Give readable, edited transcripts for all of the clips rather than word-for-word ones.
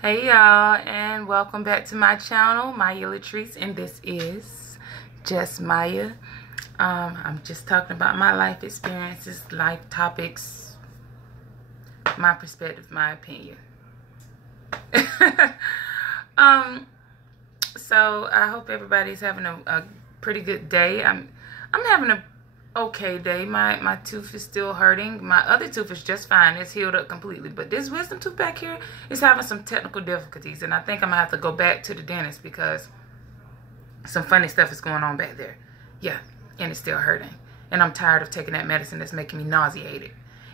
Hey y'all, and welcome back to my channel, Miya Latrice, and this is just Miya. I'm just talking about my life experiences, life topics, my perspective, my opinion. So I hope everybody's having a pretty good day. I'm having a okay day. My tooth is still hurting. My other tooth is just fine. It's healed up completely. But this wisdom tooth back here is having some technical difficulties. And I think I'm going to have to go back to the dentist because some funny stuff is going on back there. Yeah, and it's still hurting. And I'm tired of taking that medicine that's making me nauseated.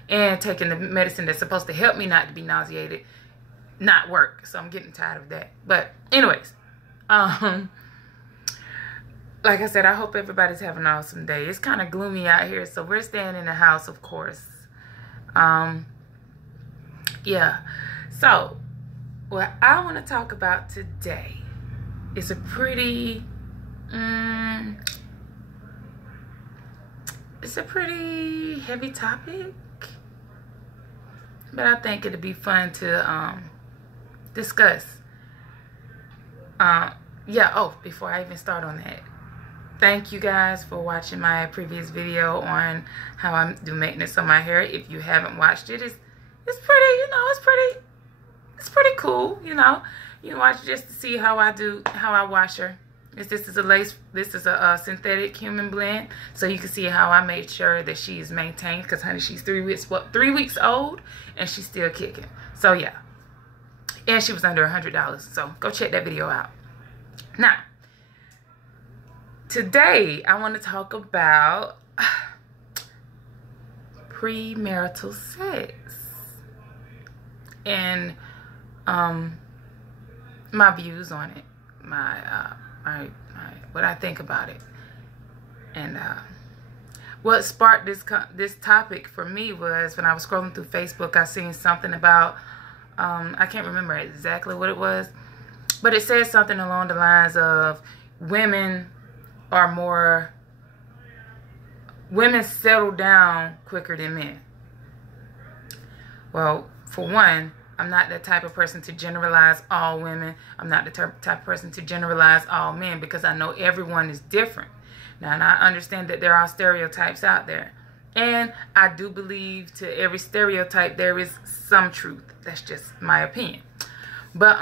And taking the medicine that's supposed to help me not to be nauseated not work. So I'm getting tired of that. But anyways, like I said, I hope everybody's having an awesome day. It's kind of gloomy out here, so we're staying in the house, of course. Yeah. So, what I want to talk about today is a pretty, it's a pretty heavy topic, but I think it'd be fun to discuss. Yeah. Oh, before I even start on that, thank you guys for watching my previous video on how I do maintenance on my hair. If you haven't watched it, it's pretty, you know, it's pretty cool, you know. You can watch it just to see how I wash her. This is a synthetic human blend, so you can see how I made sure that she is maintained. Because honey, she's 3 weeks old, and she's still kicking. So yeah, and she was under $100. So go check that video out. Now, today, I want to talk about premarital sex and my views on it, what I think about it, and what sparked this topic for me was when I was scrolling through Facebook. I seen something about I can't remember exactly what it was, but it said something along the lines of women settle down quicker than men. Well, for one, I'm not the type of person to generalize all women. I'm not the type of person to generalize all men, because I know everyone is different. Now, and I understand that there are stereotypes out there. And I do believe to every stereotype there is some truth. That's just my opinion. But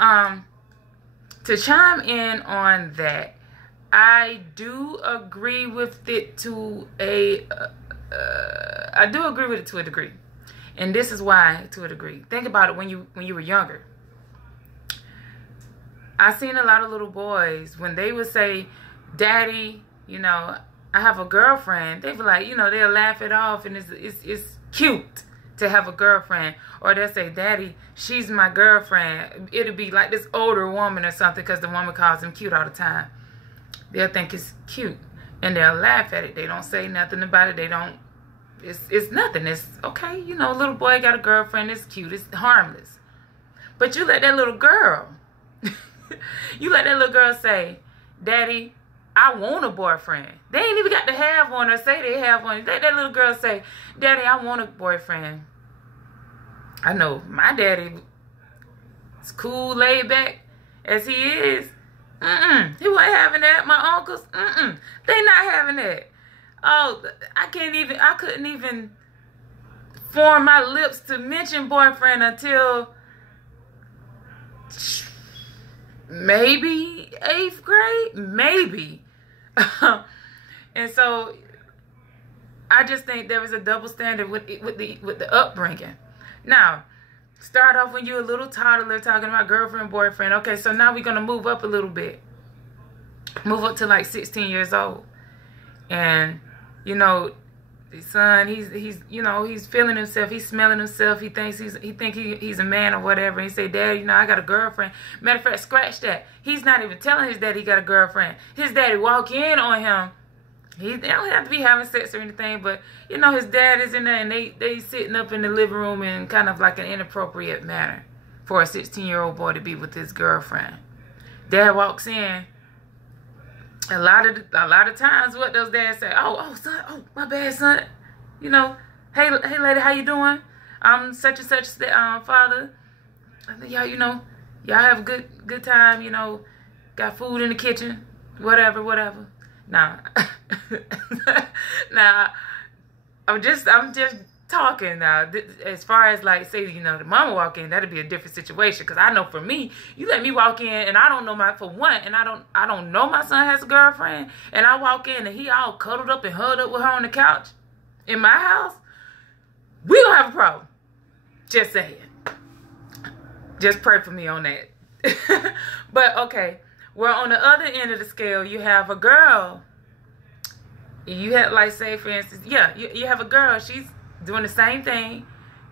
to chime in on that, I do agree with it to a degree. And this is why, to a degree. Think about it when you were younger. I seen a lot of little boys, when they would say, "Daddy, you know, I have a girlfriend," they be like, you know, they'll laugh it off, and it's cute to have a girlfriend. Or they'll say, "Daddy, she's my girlfriend." It'll be like this older woman or something, because the woman calls them cute all the time. They'll think it's cute, and they'll laugh at it. They don't say nothing about it. They don't. It's nothing. It's okay. You know, little boy got a girlfriend. It's cute. It's harmless. But you let that little girl, say, "Daddy, I want a boyfriend." They ain't even got to have one or say they have one. Let that little girl say, "Daddy, I want a boyfriend." I know my daddy is cool, laid back as he is. He wasn't having that. My uncles, they not having that. Oh, I couldn't even form my lips to mention boyfriend until maybe 8th grade, maybe. And so I just think there was a double standard with the upbringing. Now, start off when you're a little toddler talking about girlfriend, boyfriend. Okay, so now we're going to move up a little bit. Move up to like 16 years old. And, you know, the son, he's you know, he's feeling himself. He's smelling himself. He thinks he's a man or whatever. And he say, "Dad, you know, I got a girlfriend." Matter of fact, scratch that. He's not even telling his dad he got a girlfriend. His daddy walk in on him. They don't have to be having sex or anything, but, you know, his dad is in there, and they sitting up in the living room in kind of like an inappropriate manner for a 16-year-old boy to be with his girlfriend. Dad walks in. A lot of times, what those dads say, oh, son, oh, my bad, son. You know, hey, lady, how you doing? I'm such and such father. I think, y'all, you know, Y'all have a good time, you know, got food in the kitchen, whatever. Now, now, I'm just talking now. As far as like, say, you know, the mama walk in, that'd be a different situation. Cause I know for me, you let me walk in and I don't know I don't know my son has a girlfriend, and I walk in and he all cuddled up and hugged up with her on the couch in my house, we don't have a problem. Just saying. Just pray for me on that. But okay, well, on the other end of the scale, you have a girl. You have, like, say for instance, yeah, you have a girl. She's doing the same thing.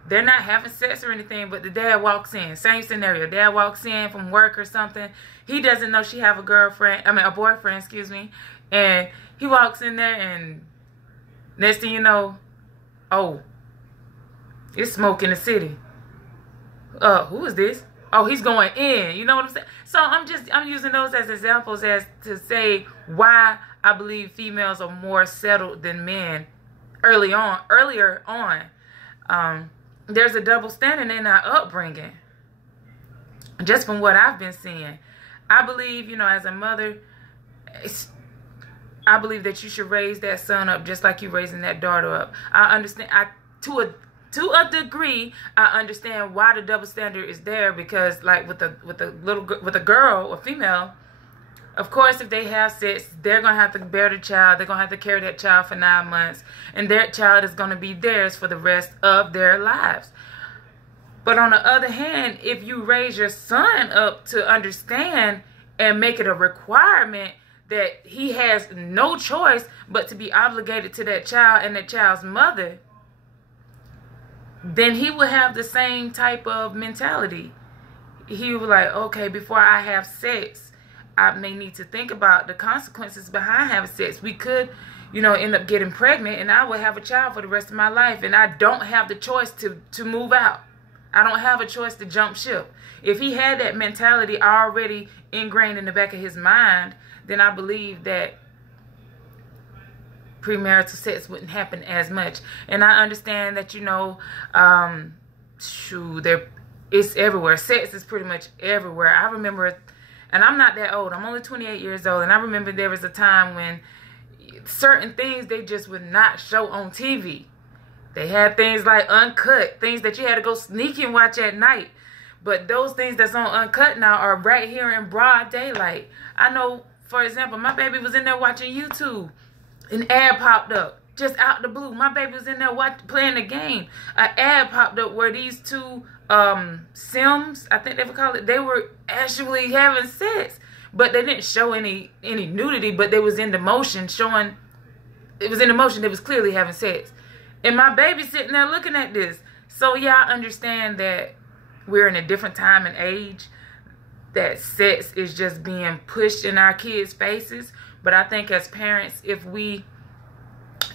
They're not having sex or anything, but the dad walks in. Same scenario. Dad walks in from work or something. He doesn't know she have a a boyfriend, excuse me. And he walks in there, and next thing you know, oh, it's smoke in the city. Who is this? Oh, he's going in. You know what I'm saying? So I'm using those as examples as to say why I believe females are more settled than men earlier on. There's a double standard in our upbringing. Just from what I've been seeing. I believe, you know, as a mother, I believe that you should raise that son up just like you're raising that daughter up. I understand. To a degree, I understand why the double standard is there, because, like, with a girl or female, of course, if they have sex, they're gonna have to bear the child. They're gonna have to carry that child for 9 months, and that child is gonna be theirs for the rest of their lives. But on the other hand, if you raise your son up to understand and make it a requirement that he has no choice but to be obligated to that child and that child's mother, then he will have the same type of mentality. He will like, okay, before I have sex, I may need to think about the consequences behind having sex. We could, you know, end up getting pregnant, and I will have a child for the rest of my life, and I don't have the choice to move out. I don't have a choice to jump ship. If he had that mentality already ingrained in the back of his mind, then I believe that premarital sex wouldn't happen as much. And I understand that, you know, it's everywhere. Sex is pretty much everywhere. I remember, and I'm not that old. I'm only 28 years old. And I remember there was a time when certain things they just would not show on TV. They had things like uncut, things that you had to go sneak and watch at night. But those things that's on uncut now are right here in broad daylight. I know, for example, my baby was in there watching YouTube. An ad popped up, just out the blue. My baby was in there playing the game. An ad popped up where these two Sims, I think they would call it, they were actually having sex. But they didn't show any nudity, but they was in the motion showing, it was in the motion, they was clearly having sex. And my baby sitting there looking at this. So yeah, I understand that we're in a different time and age, that sex is just being pushed in our kids' faces. But I think as parents, if we,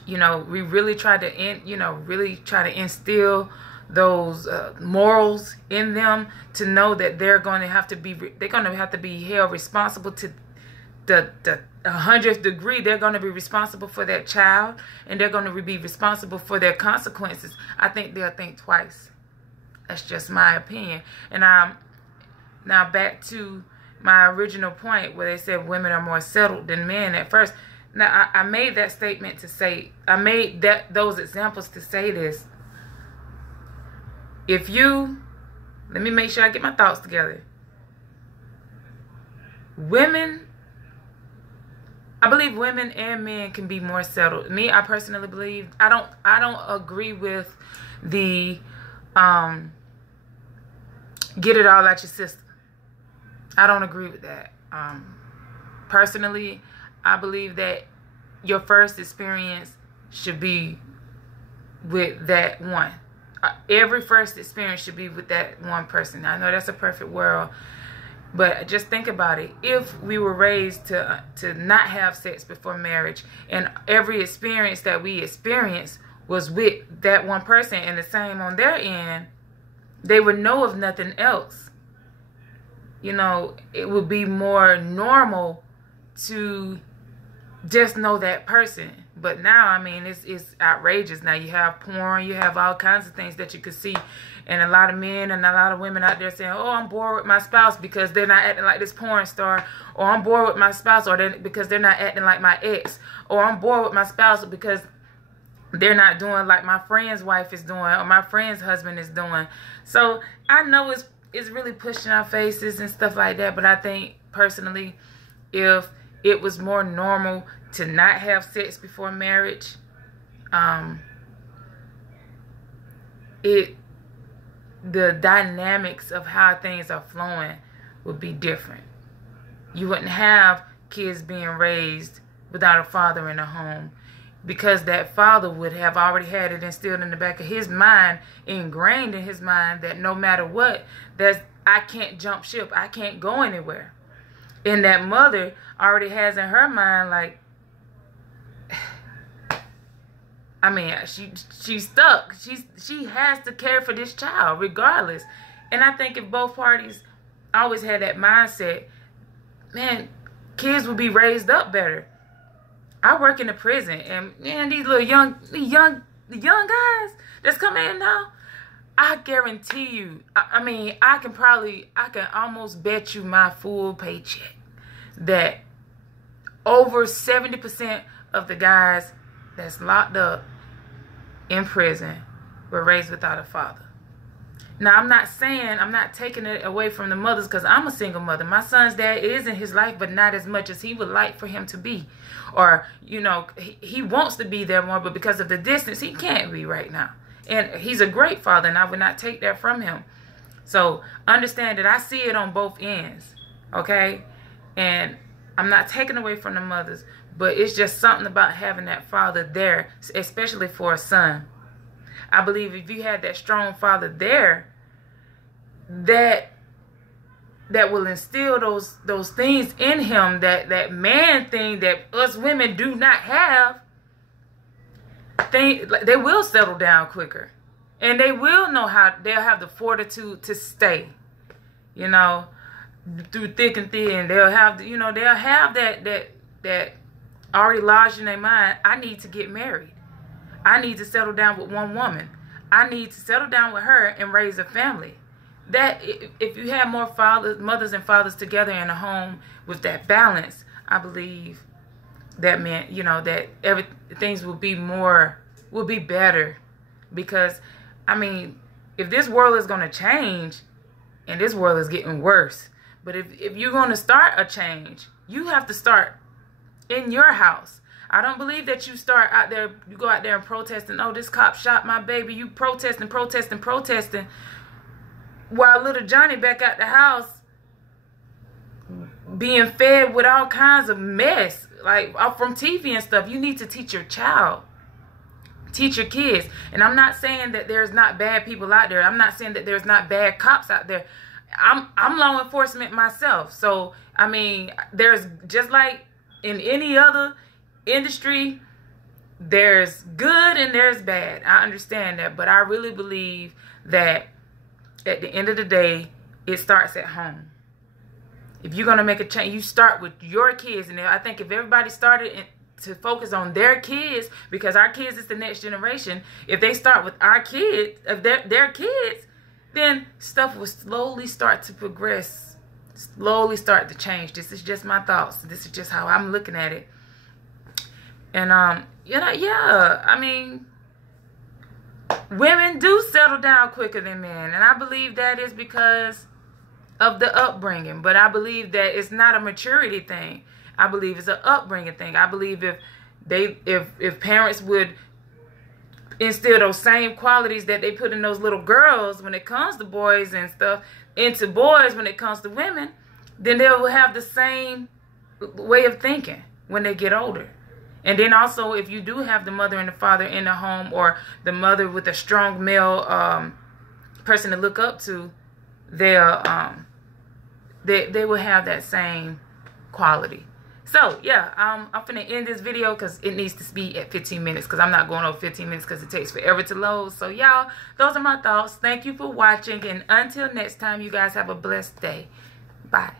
you know, we really try to instill those morals in them, to know that they're going to have to be held responsible to the 100th degree. They're going to be responsible for that child, and they're going to be responsible for their consequences. I think they'll think twice. That's just my opinion. And now back to my original point where they said women are more settled than men at first. Now, I made that statement to say, I made those examples to say this. Let me make sure I get my thoughts together. I believe women and men can be more settled. Me, I personally believe, I don't agree with the get it all out your system. I don't agree with that. Personally, I believe that your first experience should be with that one. Every first experience should be with that one person. I know that's a perfect world, but just think about it. If we were raised to not have sex before marriage, and every experience that we experience was with that one person, and the same on their end, they would know of nothing else. You know, it would be more normal to just know that person. But now, I mean, it's outrageous. Now you have porn, you have all kinds of things that you could see. And a lot of men and a lot of women out there saying, oh, I'm bored with my spouse because they're not acting like this porn star. Or I'm bored with my spouse because they're not acting like my ex. Or I'm bored with my spouse because they're not doing like my friend's wife is doing or my friend's husband is doing. So I know it's really pushing our faces and stuff like that. But I think personally, if it was more normal to not have sex before marriage, the dynamics of how things are flowing would be different. You wouldn't have kids being raised without a father in the home, because that father would have already had it instilled in the back of his mind, ingrained in his mind, that no matter what, I can't jump ship, I can't go anywhere. And that mother already has in her mind, like, I mean, she's stuck. She has to care for this child regardless. And I think if both parties always had that mindset, man, kids would be raised up better. I work in a prison, and man, these little young guys that's coming in now, I guarantee you, I mean, I can almost bet you my full paycheck that over 70% of the guys that's locked up in prison were raised without a father. Now, I'm not taking it away from the mothers, because I'm a single mother. My son's dad is in his life, but not as much as he would like for him to be. Or, you know, he wants to be there more, but because of the distance, he can't be right now. And he's a great father, and I would not take that from him. So understand that I see it on both ends, okay? And I'm not taking away from the mothers, but it's just something about having that father there, especially for a son. I believe if you had that strong father there, that will instill those things in him, that man thing that us women do not have, they will settle down quicker. And they will know how, they'll have the fortitude to stay, you know, through thick and thin. They'll have, you know, they'll have that already lodged in their mind. I need to get married. I need to settle down with one woman. I need to settle down with her and raise a family. That if you have more mothers and fathers together in a home with that balance, I believe that meant, you know, that things will be better. Because, I mean, if this world is going to change, and this world is getting worse, but if you're going to start a change, you have to start in your house. I don't believe that you start out there, you go out there and protesting, oh, this cop shot my baby. You protesting, while little Johnny back at the house being fed with all kinds of mess, like from TV and stuff. You need to teach your child. Teach your kids. And I'm not saying that there's not bad people out there. I'm not saying that there's not bad cops out there. I'm law enforcement myself. So, I mean, there's, just like in any other industry, there's good and there's bad. I understand that, but I really believe that at the end of the day, it starts at home. If you're going to make a change, you start with your kids. And I think if everybody started to focus on their kids, because our kids is the next generation, if they start with our kids, their kids, then stuff will slowly start to progress, slowly start to change. This is just my thoughts. This is just how I'm looking at it. And, you know, yeah, I mean, women do settle down quicker than men. And I believe that is because of the upbringing. But I believe that it's not a maturity thing. I believe it's an upbringing thing. I believe if parents would instill those same qualities that they put in those little girls when it comes to boys and stuff, into boys when it comes to women, then they will have the same way of thinking when they get older. And then also, if you do have the mother and the father in the home, or the mother with a strong male person to look up to, they will have that same quality. So, yeah, I'm going to end this video because it needs to be at 15 minutes, because I'm not going over 15 minutes because it takes forever to load. So, y'all, those are my thoughts. Thank you for watching, and until next time, you guys have a blessed day. Bye.